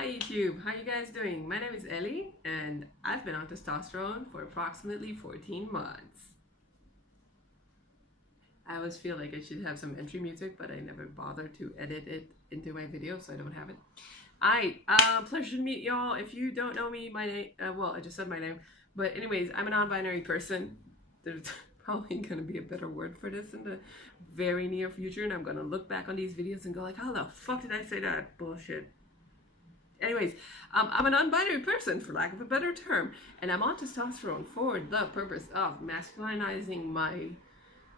Hi YouTube, how you guys doing? My name is Ellie and I've been on testosterone for approximately 14 months. I always feel like I should have some entry music, but I never bother to edit it into my video, so I don't have it. Pleasure to meet y'all. If you don't know me, my name, well, I just said my name, but anyways, I'm a non-binary person. There's probably gonna be a better word for this in the very near future, and I'm gonna look back on these videos and go like, how the fuck did I say that bullshit? Anyways, I'm a non-binary person, for lack of a better term, and I'm on testosterone for the purpose of masculinizing my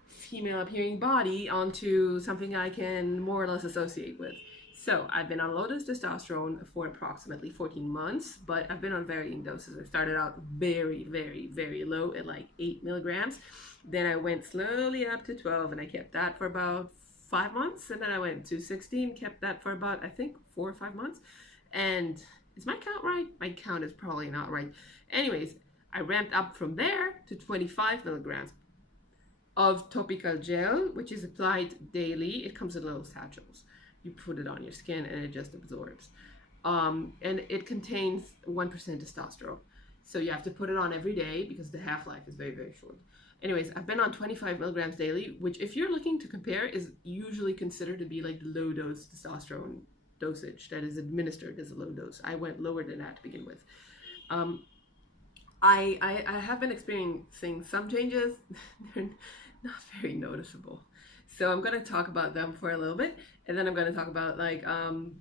female-appearing body onto something I can more or less associate with. So I've been on low-dose testosterone for approximately 14 months, but I've been on varying doses. I started out very, very, very low at like 8 milligrams. Then I went slowly up to 12, and I kept that for about 5 months. And then I went to 16, kept that for about, I think, 4 or 5 months. And is my count right? My count is probably not right. Anyways, I ramped up from there to 25 milligrams of topical gel, which is applied daily. It comes in little satchels. You put it on your skin and it just absorbs. And it contains 1% testosterone. So you have to put it on every day because the half-life is very, very short. Anyways, I've been on 25 milligrams daily, which if you're looking to compare is usually considered to be like the low dose testosterone dosage that is administered as a low dose. I went lower than that to begin with. I have been experiencing some changes. They're not very noticeable. So I'm going to talk about them for a little bit, and then I'm going to talk about like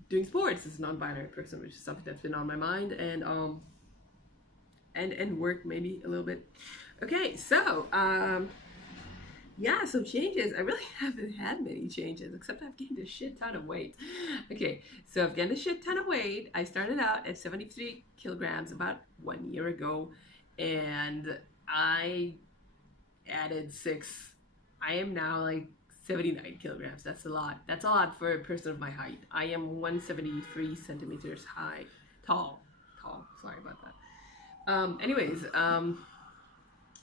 doing sports as a non-binary person, which is something that's been on my mind, and work maybe a little bit. Okay, so yeah, so changes. I really haven't had many changes, except I've gained a shit ton of weight. Okay, so I've gained a shit ton of weight. I started out at 73 kilograms about 1 year ago, and I added 6. I am now like 79 kilograms. That's a lot. That's a lot for a person of my height. I am 173 centimeters tall. Sorry about that.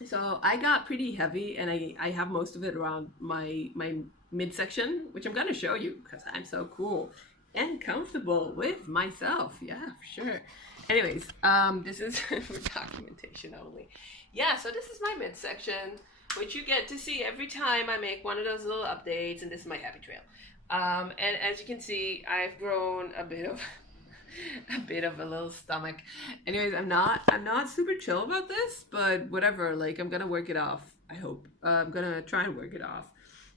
So I got pretty heavy, and I have most of it around my midsection, which I'm gonna show you because I'm so cool and comfortable with myself. Yeah, for sure. Anyways, this is for documentation only. Yeah, so this is my midsection, which you get to see every time I make one of those little updates, and this is my happy trail. And as you can see, I've grown a bit of a little stomach. Anyways, I'm not super chill about this, but whatever, like I'm gonna work it off. I hope I'm gonna try and work it off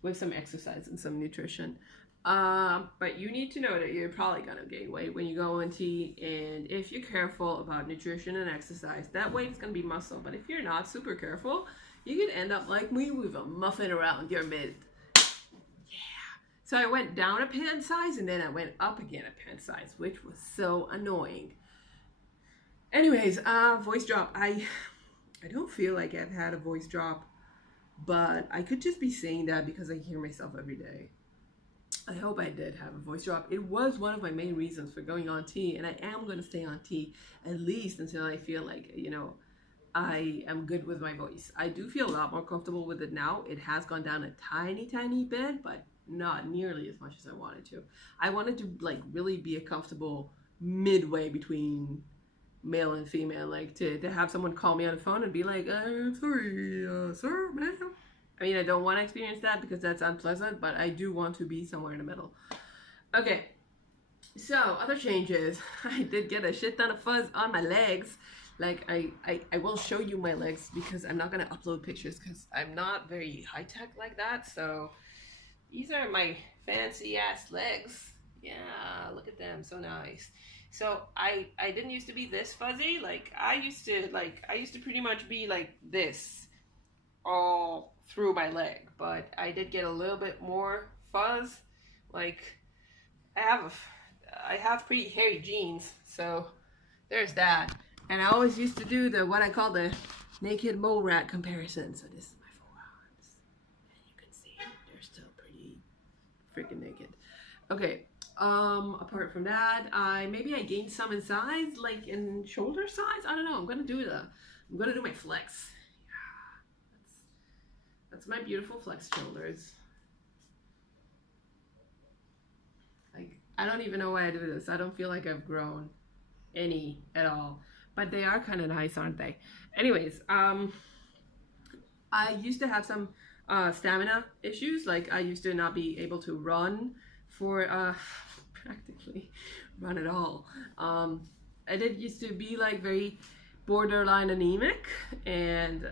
with some exercise and some nutrition. But you need to know that you're probably gonna gain weight when you go on T, and if you're careful about nutrition and exercise, that weight is gonna be muscle. But if you're not super careful, you could end up like me with a muffin around your mid. So I went down a pant size, and then I went up again a pant size, which was so annoying. Anyways, voice drop. I don't feel like I've had a voice drop, but I could just be saying that because I hear myself every day. I hope I did have a voice drop. It was one of my main reasons for going on T, and I am going to stay on T at least until I feel like, you know, I am good with my voice. I do feel a lot more comfortable with it now. It has gone down a tiny bit, but not nearly as much as I wanted to. I wanted to like really be a comfortable midway between male and female, like to have someone call me on the phone and be like, sorry, sir, ma'am. I mean, I don't want to experience that because that's unpleasant, but I do want to be somewhere in the middle. Okay, so other changes. I did get a shit ton of fuzz on my legs. Like I will show you my legs because I'm not gonna upload pictures because I'm not very high tech like that. So these are my fancy ass legs. Yeah, look at them, so nice. So I didn't used to be this fuzzy. Like I used to pretty much be like this all through my leg, but I did get a little bit more fuzz. Like I have pretty hairy jeans, so there's that. And I always used to do what I call the naked mole rat comparison. So this is my forearms, and you can see they're still pretty freaking naked. Okay, apart from that, maybe I gained some in size, like in shoulder size. I don't know. I'm gonna do my flex. Yeah, that's my beautiful flex shoulders. Like I don't even know why I do this. I don't feel like I've grown. any at all. But they are kind of nice, aren't they? Anyways, I used to have some stamina issues. Like I used to not be able to run for practically run at all. I did used to be like very borderline anemic and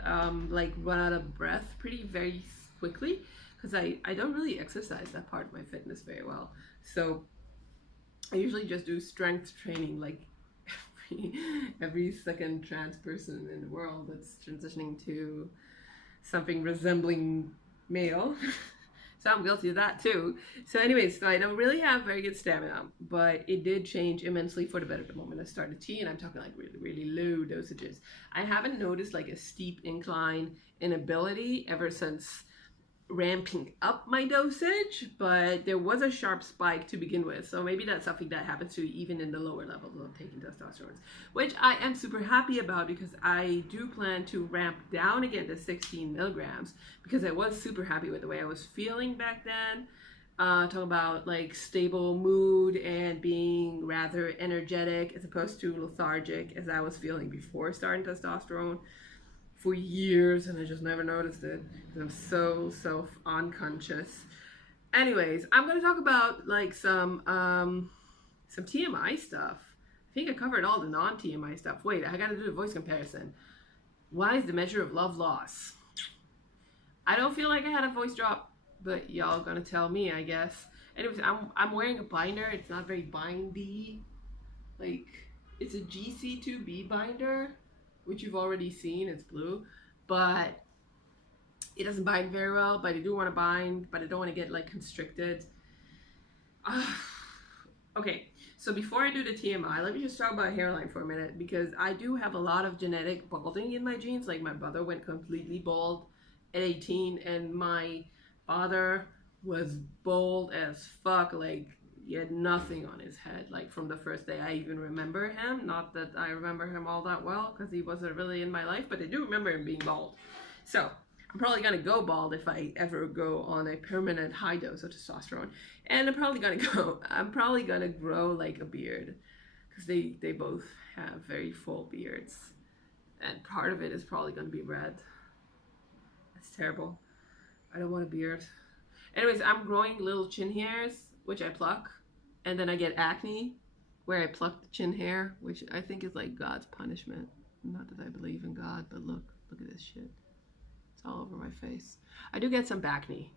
like run out of breath pretty very quickly because I don't really exercise that part of my fitness very well. So I usually just do strength training like every second trans person in the world that's transitioning to something resembling male. So I'm guilty of that too. So anyways, so I don't really have very good stamina, but it did change immensely for the better the moment I started tea, and I'm talking like really, really low dosages. I haven't noticed like a steep incline in ability ever since ramping up my dosage, but there was a sharp spike to begin with. So maybe that's something that happens to you even in the lower levels of taking testosterone, which I am super happy about because I do plan to ramp down again to 16 milligrams because I was super happy with the way I was feeling back then. Talking about like stable mood and being rather energetic as opposed to lethargic as I was feeling before starting testosterone for years, and I just never noticed it because I'm so self-unconscious. Anyways, I'm gonna talk about like some TMI stuff. I think I covered all the non-TMI stuff. Wait, I gotta do the voice comparison. Why is the measure of love loss? I don't feel like I had a voice drop, but y'all gonna tell me, I guess. Anyways, I'm wearing a binder. It's not very bindy. Like, it's a GC2B binder, which you've already seen, it's blue, but it doesn't bind very well, but I do want to bind, but I don't want to get like constricted. Okay, so before I do the TMI, let me just talk about hairline for a minute, because I do have a lot of genetic balding in my genes. Like my brother went completely bald at 18, and my father was bald as fuck. Like he had nothing on his head, like from the first day I even remember him. Not that I remember him all that well because he wasn't really in my life, but I do remember him being bald. So I'm probably gonna go bald if I ever go on a permanent high dose of testosterone, and I'm probably gonna grow like a beard because they both have very full beards, and part of it is probably gonna be red. That's terrible. I don't want a beard. Anyways, I'm growing little chin hairs, which I pluck. And then I get acne where I pluck the chin hair, which I think is like God's punishment. Not that I believe in God, but look at this shit. It's all over my face. I do get some backne.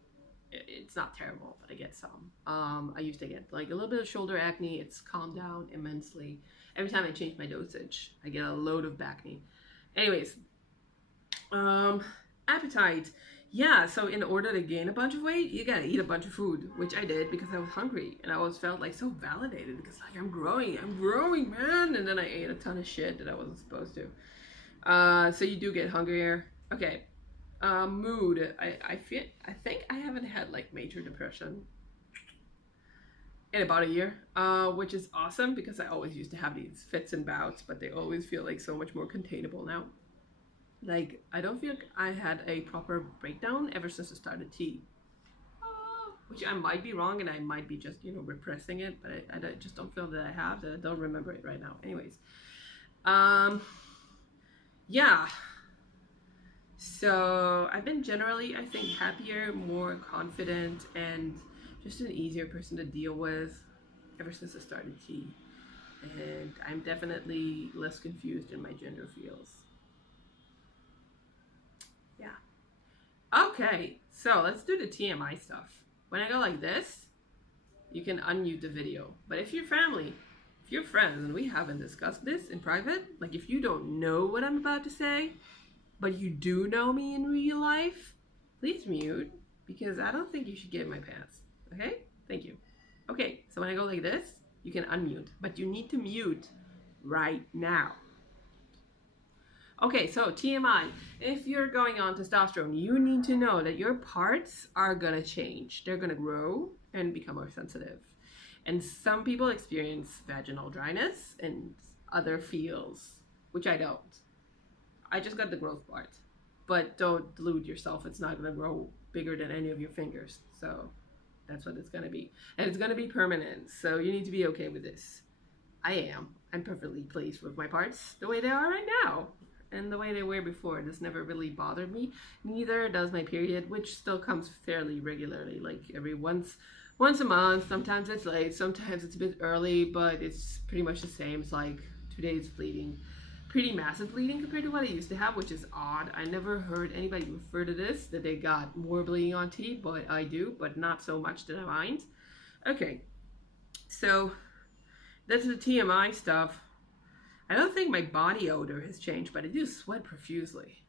It's not terrible, but I get some. I used to get like a little bit of shoulder acne. It's calmed down immensely. Every time I change my dosage, I get a load of backne. Anyways, appetite. Yeah, so in order to gain a bunch of weight, you gotta eat a bunch of food, which I did because I was hungry, and I always felt like so validated because like I'm growing, man, and then I ate a ton of shit that I wasn't supposed to. So you do get hungrier. Okay, mood. I think I haven't had like major depression in about a year, which is awesome because I always used to have these fits and bouts, but they always feel like so much more containable now. Like, I don't feel like I had a proper breakdown ever since I started tea. Which I might be wrong, and I might be just, repressing it, but I just don't feel that I have, that I don't remember it right now. Anyways. Yeah. So, I've been generally, I think, happier, more confident, and just an easier person to deal with ever since I started tea. And I'm definitely less confused in my gender feels. Okay, so let's do the TMI stuff. When I go like this, you can unmute the video. But if you're family, if you're friends, and we haven't discussed this in private, like if you don't know what I'm about to say, but you do know me in real life, please mute, because I don't think you should get in my pants. Okay? Thank you. Okay, so when I go like this, you can unmute, but you need to mute right now. Okay, so TMI. If you're going on testosterone, you need to know that your parts are gonna change. They're gonna grow and become more sensitive. And some people experience vaginal dryness and other feels, which I don't. I just got the growth part. But don't delude yourself. It's not gonna grow bigger than any of your fingers. So that's what it's gonna be. And it's gonna be permanent. So you need to be okay with this. I am. I'm perfectly pleased with my parts the way they are right now. And the way they were before. This never really bothered me. Neither does my period, which still comes fairly regularly, like every once a month. Sometimes it's late, sometimes it's a bit early, but it's pretty much the same. It's like 2 days bleeding. Pretty massive bleeding compared to what I used to have, which is odd. I never heard anybody refer to this, that they got more bleeding on T, but I do, but not so much that I mind. Okay, so that's the TMI stuff. I don't think my body odor has changed, but I do sweat profusely.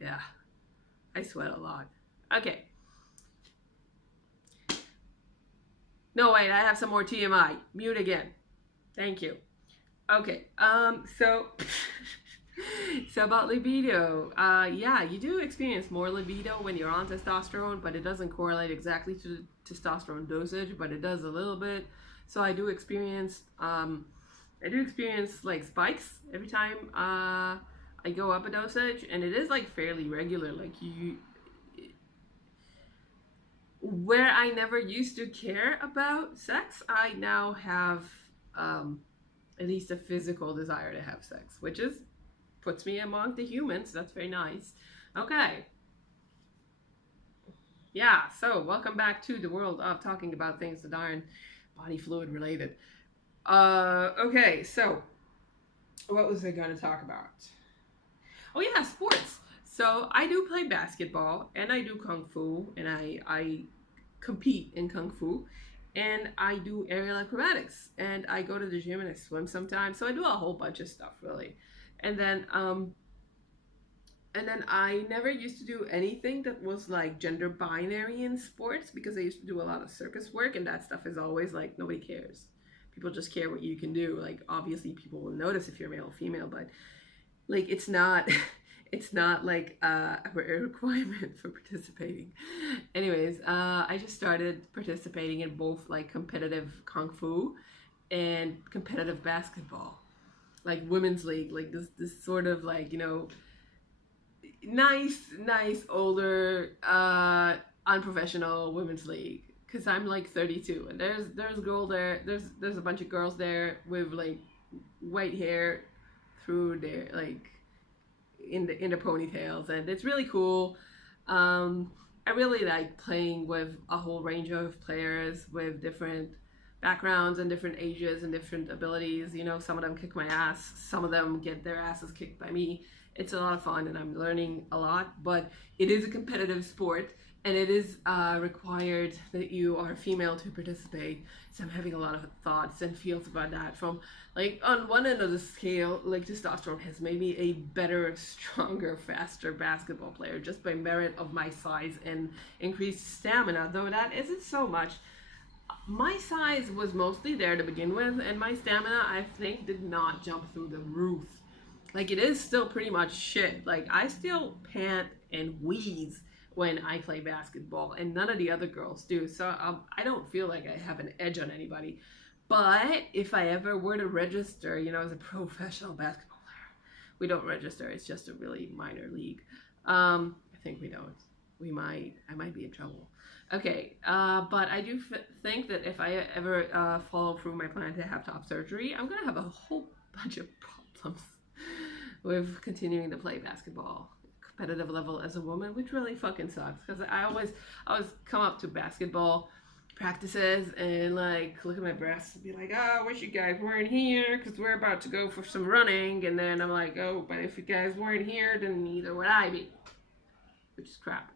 Yeah, I sweat a lot. Okay. No, wait, I have some more TMI. Mute again. Thank you. Okay, so about libido. Yeah, you do experience more libido when you're on testosterone, but it doesn't correlate exactly to the testosterone dosage, but it does a little bit. So I do experience like spikes every time I go up a dosage, and it is like fairly regular. Like where I never used to care about sex, I now have at least a physical desire to have sex, which puts me among the humans. That's very nice. Okay. Yeah, so welcome back to the world of talking about things that aren't body fluid related. Okay, so what was I going to talk about? Oh yeah, sports. So I do play basketball, and I do kung fu, and I compete in kung fu, and I do aerial acrobatics, and I go to the gym and I swim sometimes. So I do a whole bunch of stuff, really. And then I never used to do anything that was like gender binary in sports, because I used to do a lot of circus work, and that stuff is always like, nobody cares. People just care what you can do. Like, obviously people will notice if you're male or female, but like it's not like a requirement for participating. Anyways, I just started participating in both like competitive kung fu and competitive basketball, like women's league, like this sort of like, you know, nice older unprofessional women's league. Because I'm like 32, and there's a girl there. There's a bunch of girls there with like white hair through their like in the ponytails, and it's really cool. I really like playing with a whole range of players with different backgrounds and different ages and different abilities. You know, some of them kick my ass, some of them get their asses kicked by me. It's a lot of fun, and I'm learning a lot, but it is a competitive sport, and it is required that you are female to participate. So I'm having a lot of thoughts and feels about that. From like on one end of the scale, like testosterone has made me a better, stronger, faster basketball player just by merit of my size and increased stamina, though that isn't so much. My size was mostly there to begin with, and my stamina, I think, did not jump through the roof. Like, it is still pretty much shit. Like, I still pant and wheeze when I play basketball, and none of the other girls do. So I don't feel like I have an edge on anybody. But if I ever were to register, you know, as a professional basketball player, we don't register. It's just a really minor league. I think we don't. I might be in trouble. Okay, but I do think that if I ever follow through my plan to have top surgery, I'm gonna have a whole bunch of problems with continuing to play basketball competitive level as a woman, which really fucking sucks, because I always come up to basketball practices and like look at my breasts and be like, oh, I wish you guys weren't here because we're about to go for some running, and then I'm like, oh, but if you guys weren't here, then neither would I be, which is crap.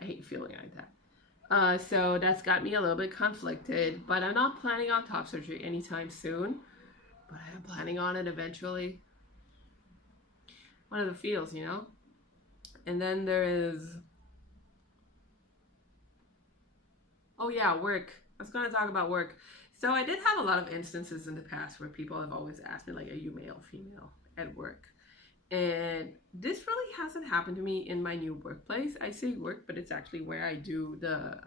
I hate feeling like that. So that's got me a little bit conflicted, but I'm not planning on top surgery anytime soon, but I am planning on it eventually. One of the feels, you know? And then there is, oh yeah, work. I was going to talk about work. So I did have a lot of instances in the past where people have always asked me, like, are you male, female at work? And this really hasn't happened to me in my new workplace. I say work, but it's actually where I do the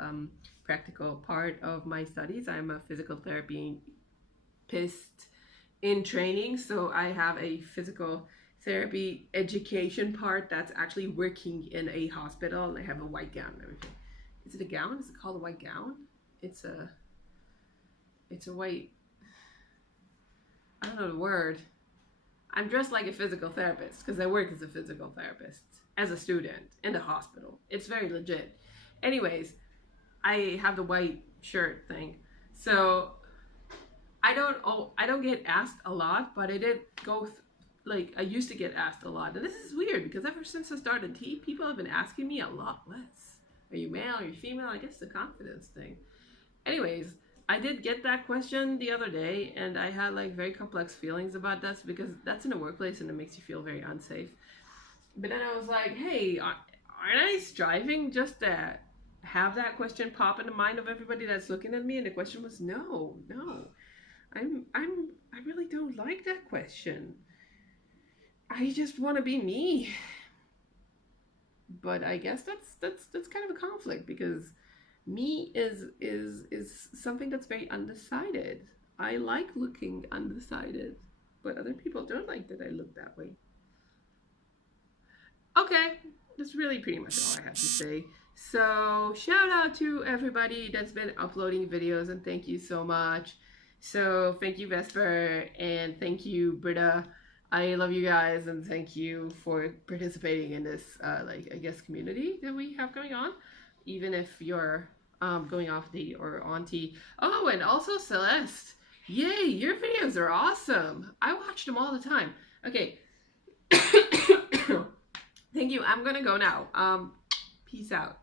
practical part of my studies. I'm a physical therapist in training, so I have a physical therapy education part that's actually working in a hospital, and I have a white gown and everything. Is it a gown? Is it called a white gown? It's a white, know the word. I'm dressed like a physical therapist because I work as a physical therapist as a student in the hospital. It's very legit. Anyways, I have the white shirt thing. So I don't get asked a lot, but I did go like I used to get asked a lot. And this is weird because ever since I started tea, people have been asking me a lot less. Are you male? Are you female? I guess the confidence thing. Anyways, I did get that question the other day, and I had like very complex feelings about this because that's in a workplace and it makes you feel very unsafe. But then I was like, hey, aren't I striving just to have that question pop in the mind of everybody that's looking at me? And the question was, no. I really don't like that question. I just want to be me. But I guess that's kind of a conflict because me is something that's very undecided. I like looking undecided, but other people don't like that I look that way. Okay, that's really pretty much all I have to say. So shout out to everybody that's been uploading videos, and thank you so much. So thank you, Vesper, and thank you, Britta. I love you guys, and thank you for participating in this, like, I guess, community that we have going on, even if you're going off tea or on tea. Oh, and also Celeste. Yay, your videos are awesome. I watch them all the time. Okay. Thank you. I'm gonna go now. Peace out.